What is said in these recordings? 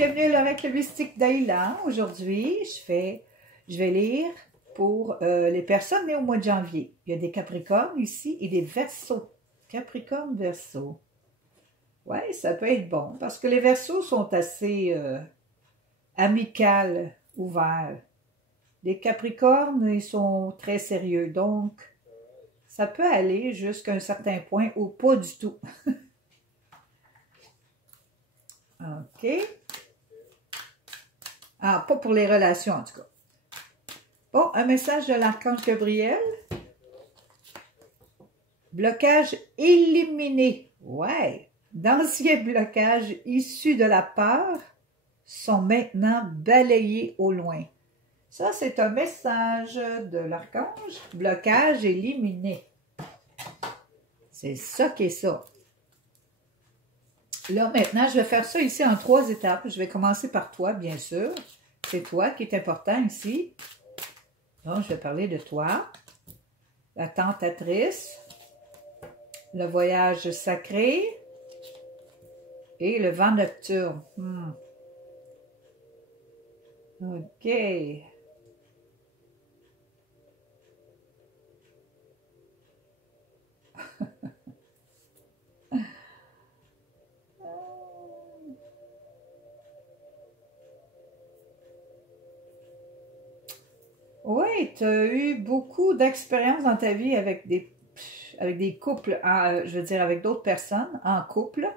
bienvenue à l'Oracle Mystique d'Aïla. Aujourd'hui, je vais lire pour les personnes nées au mois de janvier. Il y a des Capricornes ici et des Verseaux. Capricorne, Verseau. Ouais, ça peut être bon parce que les Verseaux sont assez amicales, ouverts. Les Capricornes, ils sont très sérieux, donc ça peut aller jusqu'à un certain point ou pas du tout. OK. Ah, pas pour les relations, en tout cas. Bon, un message de l'archange Gabriel. Blocage éliminé. Ouais. D'anciens blocages issus de la peur sont maintenant balayés au loin. Ça, c'est un message de l'archange. Blocage éliminé. C'est ça qui est ça. Là, maintenant, je vais faire ça ici en 3 étapes. Je vais commencer par toi, bien sûr. C'est toi qui est important ici. Donc, je vais parler de toi. La tentatrice. Le voyage sacré. Et le vent nocturne. OK. Oui, tu as eu beaucoup d'expérience dans ta vie avec des couples, je veux dire avec d'autres personnes en couple.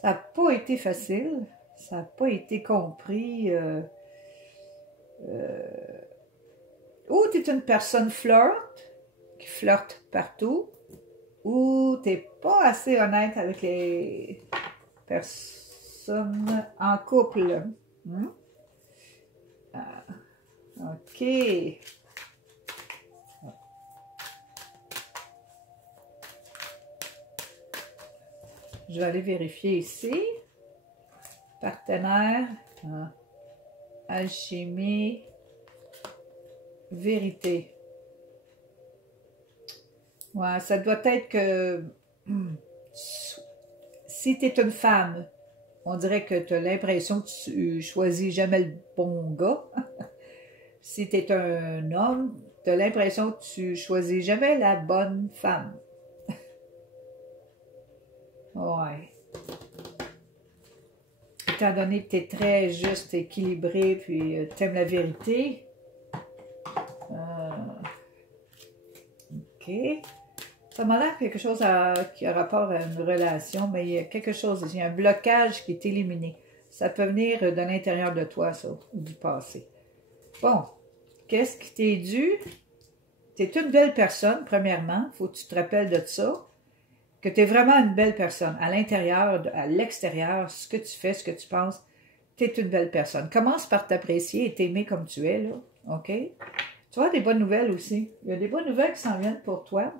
Ça n'a pas été facile, ça n'a pas été compris. Ou tu es une personne qui flirte partout, ou tu n'es pas assez honnête avec les personnes en couple. OK. Je vais aller vérifier ici. Partenaire, alchimie, vérité. Ouais, ça doit être que si tu es une femme, on dirait que tu as l'impression que tu choisis jamais le bon gars. Si tu es un homme, tu as l'impression que tu choisis jamais la bonne femme. Ouais. Étant donné que tu es très juste, équilibré, puis tu aimes la vérité. OK. Ça m'a l'air quelque chose qui a rapport à une relation, mais il y a quelque chose, il y a un blocage qui est éliminé. Ça peut venir de l'intérieur de toi, ça, ou du passé. Bon, qu'est-ce qui t'est dû? Tu es une belle personne, premièrement. Il faut que tu te rappelles de ça. Que tu es vraiment une belle personne. À l'intérieur, à l'extérieur, ce que tu fais, ce que tu penses, tu es une belle personne. Commence par t'apprécier et t'aimer comme tu es, là. OK? Tu vois des bonnes nouvelles aussi. Il y a des bonnes nouvelles qui s'en viennent pour toi.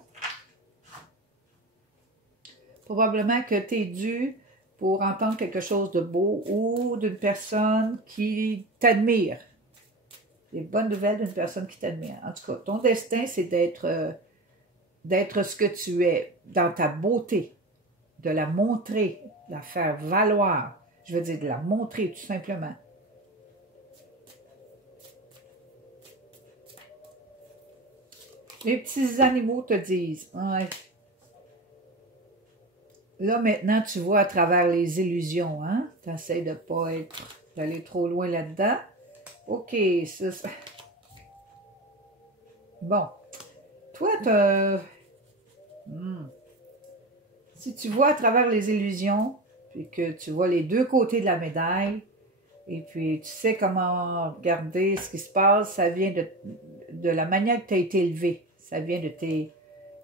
Probablement que tu es dû pour entendre quelque chose de beau ou d'une personne qui t'admire. Des bonnes nouvelles d'une personne qui t'admire. En tout cas, ton destin, c'est d'être ce que tu es, dans ta beauté, de la montrer, de la faire valoir. Je veux dire, de la montrer tout simplement. Les petits animaux te disent, ouais. Là, maintenant, tu vois à travers les illusions, hein? Tu essaies de ne pas d'aller trop loin là-dedans. OK, ça. Bon. Toi, si tu vois à travers les illusions, puis que tu vois les deux côtés de la médaille, et puis tu sais comment regarder ce qui se passe, ça vient de la manière que tu as été élevé. Ça vient de tes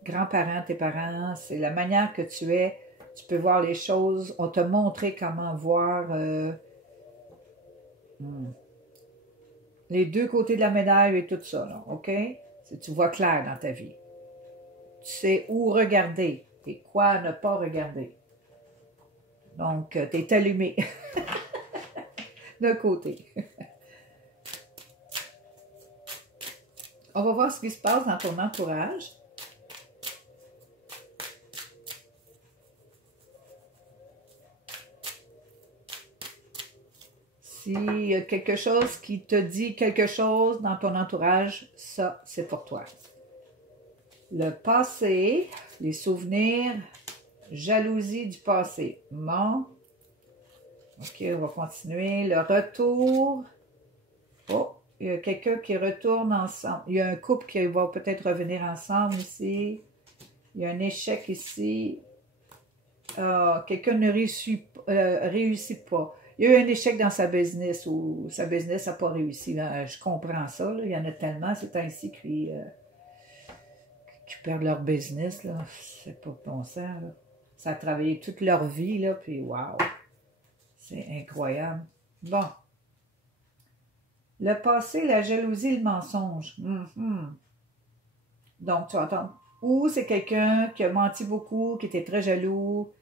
grands-parents, tes parents. C'est la manière que tu es. Tu peux voir les choses. On t'a montré comment voir les deux côtés de la médaille et tout ça, là, OK? Si tu vois clair dans ta vie. Tu sais où regarder et quoi ne pas regarder. Donc, tu es allumé d'un côté. On va voir ce qui se passe dans ton entourage. S'il y a quelque chose qui te dit quelque chose dans ton entourage, ça, c'est pour toi. Le passé, les souvenirs, jalousie du passé. Bon. OK, on va continuer. Le retour. Oh, il y a quelqu'un qui retourne ensemble. Il y a un couple qui va peut-être revenir ensemble ici. Il y a un échec ici. Quelqu'un ne réussit pas. Il y a eu un échec dans sa business ou sa business n'a pas réussi. Là. Je comprends ça. Là. Il y en a tellement ces temps-ci qui perdent leur business. C'est pas bon sens. Là. Ça a travaillé toute leur vie. Là, puis waouh! C'est incroyable. Bon. Le passé, la jalousie, le mensonge. Donc, tu entends. Ou c'est quelqu'un qui a menti beaucoup, qui était très jaloux.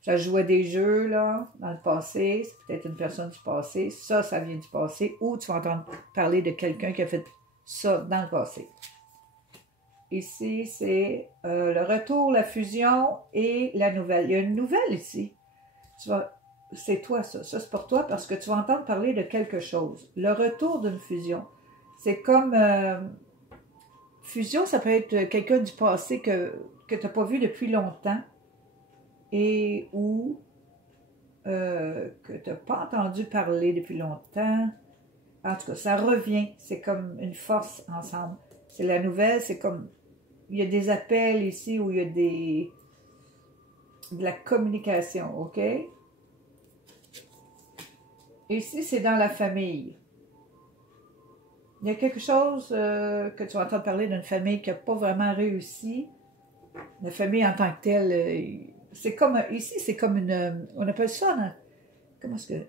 Ça jouait des jeux, là, dans le passé. C'est peut-être une personne du passé. Ça vient du passé. Ou tu vas entendre parler de quelqu'un qui a fait ça dans le passé. Ici, c'est le retour, la fusion et la nouvelle. Il y a une nouvelle ici. C'est toi, ça. Ça, c'est pour toi parce que tu vas entendre parler de quelque chose. Le retour d'une fusion. C'est comme... fusion, ça peut être quelqu'un du passé que tu n'as pas vu depuis longtemps. Et ou que tu n'as pas entendu parler depuis longtemps. En tout cas, ça revient. C'est comme une force ensemble. C'est la nouvelle, c'est comme... Il y a des appels ici où il y a de la communication, OK? Ici, c'est dans la famille. Il y a quelque chose que tu vas entendre parler d'une famille qui n'a pas vraiment réussi. La famille en tant que telle... c'est comme, ici, c'est comme on appelle ça, comment est-ce que,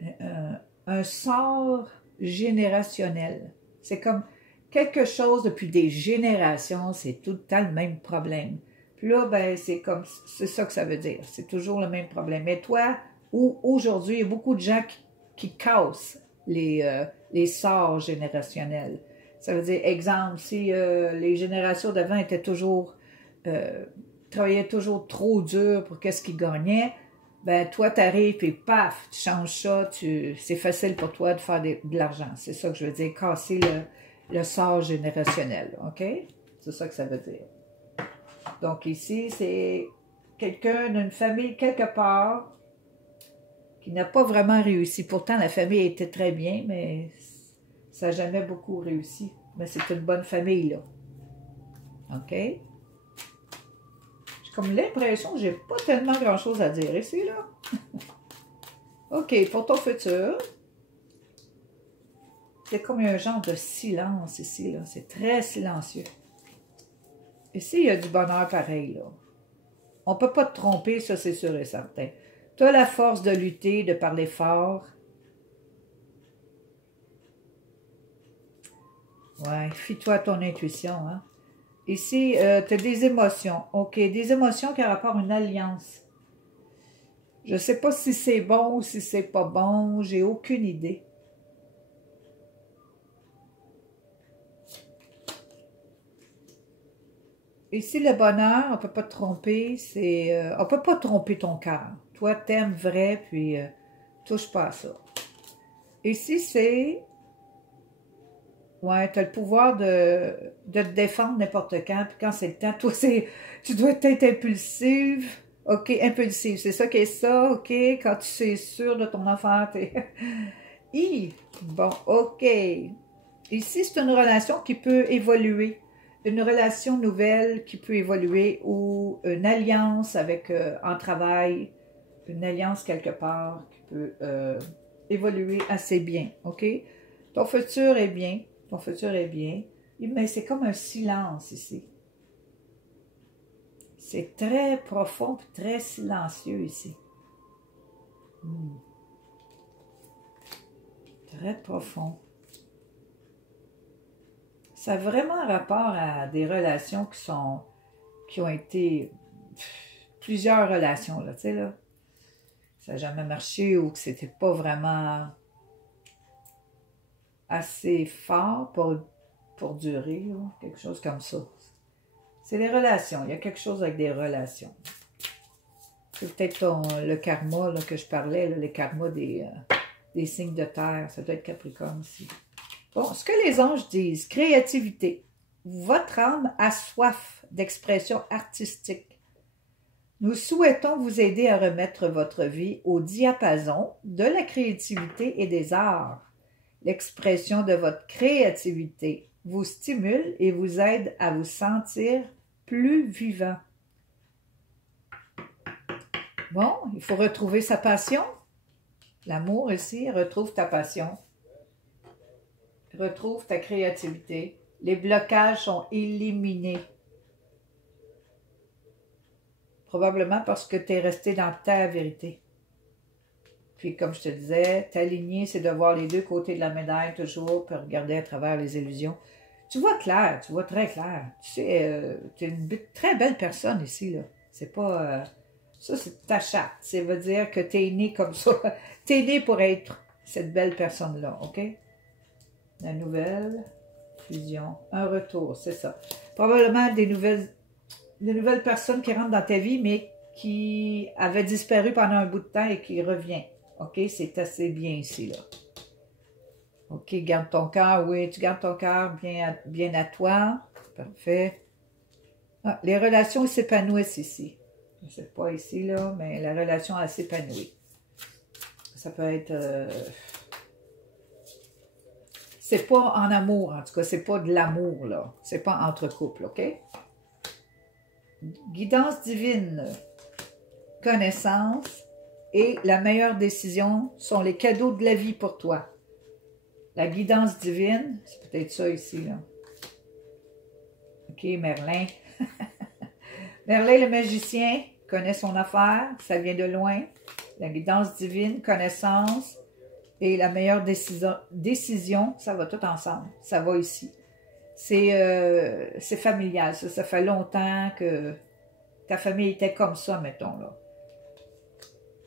un sort générationnel. C'est comme quelque chose depuis des générations, c'est tout le temps le même problème. Puis là, ben, c'est ça que ça veut dire. C'est toujours le même problème. Mais toi, aujourd'hui, il y a beaucoup de gens qui cassent les sorts générationnels. Ça veut dire, exemple, si les générations d'avant étaient toujours... travaillait toujours trop dur pour qu'est-ce qu'il gagnait, ben toi, tu arrives et paf, tu changes ça, c'est facile pour toi de faire de l'argent. C'est ça que je veux dire, casser le sort générationnel, OK? C'est ça que ça veut dire. Donc ici, c'est quelqu'un d'une famille quelque part qui n'a pas vraiment réussi. Pourtant, la famille était très bien, mais ça n'a jamais beaucoup réussi. Mais c'est une bonne famille, là. OK? Comme l'impression que j'ai pas tellement grand-chose à dire ici, là. OK, pour ton futur, c'est comme un genre de silence ici, là. C'est très silencieux. Ici, il y a du bonheur pareil, là. On peut pas te tromper, ça, c'est sûr et certain. Tu as la force de lutter, de parler fort. Ouais, fie-toi à ton intuition, hein. Ici, tu as des émotions. OK, des émotions qui ont rapport à une alliance. Je ne sais pas si c'est bon ou si c'est pas bon. J'ai aucune idée. Ici, le bonheur, on ne peut pas te tromper. On ne peut pas tromper ton cœur. Toi, t'aimes vrai, puis touche pas à ça. Ici, c'est... Ouais, tu as le pouvoir de te défendre n'importe quand. Puis quand c'est le temps, toi, tu dois être impulsive. OK, impulsive, c'est ça qui est ça. OK, quand tu es sûr de ton affaire, t'es... Bon, OK. Ici, c'est une relation qui peut évoluer. Une relation nouvelle qui peut évoluer ou une alliance avec en travail. Une alliance quelque part qui peut évoluer assez bien. OK? Ton futur est bien. Ton futur est bien, mais c'est comme un silence ici. C'est très profond et très silencieux ici. Très profond. Ça a vraiment un rapport à des relations qui ont été plusieurs relations, là, tu sais, là. Ça n'a jamais marché ou que c'était pas vraiment assez fort pour durer, là, quelque chose comme ça. C'est des relations. Il y a quelque chose avec des relations. C'est peut-être le karma là, que je parlais, là, les karmas des signes de terre. Ça doit être Capricorne ici. Bon, ce que les anges disent, créativité. Votre âme a soif d'expression artistique. Nous souhaitons vous aider à remettre votre vie au diapason de la créativité et des arts. L'expression de votre créativité vous stimule et vous aide à vous sentir plus vivant. Bon, il faut retrouver sa passion. L'amour ici, retrouve ta passion. Retrouve ta créativité. Les blocages sont éliminés. Probablement parce que tu es resté dans ta vérité. Puis comme je te disais, t'aligner, c'est de voir les deux côtés de la médaille toujours, puis regarder à travers les illusions. Tu vois clair, tu vois très clair. Tu sais, tu es une très belle personne ici, là. C'est pas... ça, c'est ta charte. Ça veut dire que tu es né comme ça. Tu es né pour être cette belle personne-là, OK? La nouvelle fusion, un retour, c'est ça. Probablement des nouvelles personnes qui rentrent dans ta vie, mais qui avaient disparu pendant un bout de temps et qui revient. OK? C'est assez bien ici, là. OK, garde ton cœur. Oui, tu gardes ton cœur bien à toi. Parfait. Ah, les relations s'épanouissent ici. Je ne sais pas ici, là, mais la relation, elle s'épanouit. Ça peut être... c'est pas en amour, en tout cas. C'est pas de l'amour, là. C'est pas entre couples, OK? Guidance divine. Connaissance. Et la meilleure décision sont les cadeaux de la vie pour toi. La guidance divine, c'est peut-être ça ici, là. OK, Merlin. Merlin, le magicien, connaît son affaire, ça vient de loin. La guidance divine, connaissance et la meilleure décision, ça va tout ensemble. Ça va ici. C'est familial, ça. Ça fait longtemps que ta famille était comme ça, mettons, là.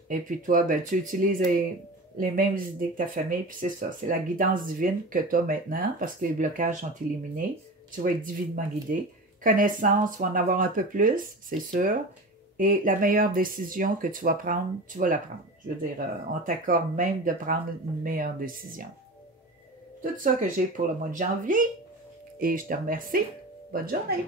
Et puis toi, ben, tu utilises les mêmes idées que ta famille, puis c'est ça. C'est la guidance divine que tu as maintenant, parce que les blocages sont éliminés. Tu vas être divinement guidé. Connaissance, tu vas en avoir un peu plus, c'est sûr. Et la meilleure décision que tu vas prendre, tu vas la prendre. Je veux dire, on t'accorde même de prendre une meilleure décision. Tout ça que j'ai pour le mois de janvier. Et je te remercie. Bonne journée.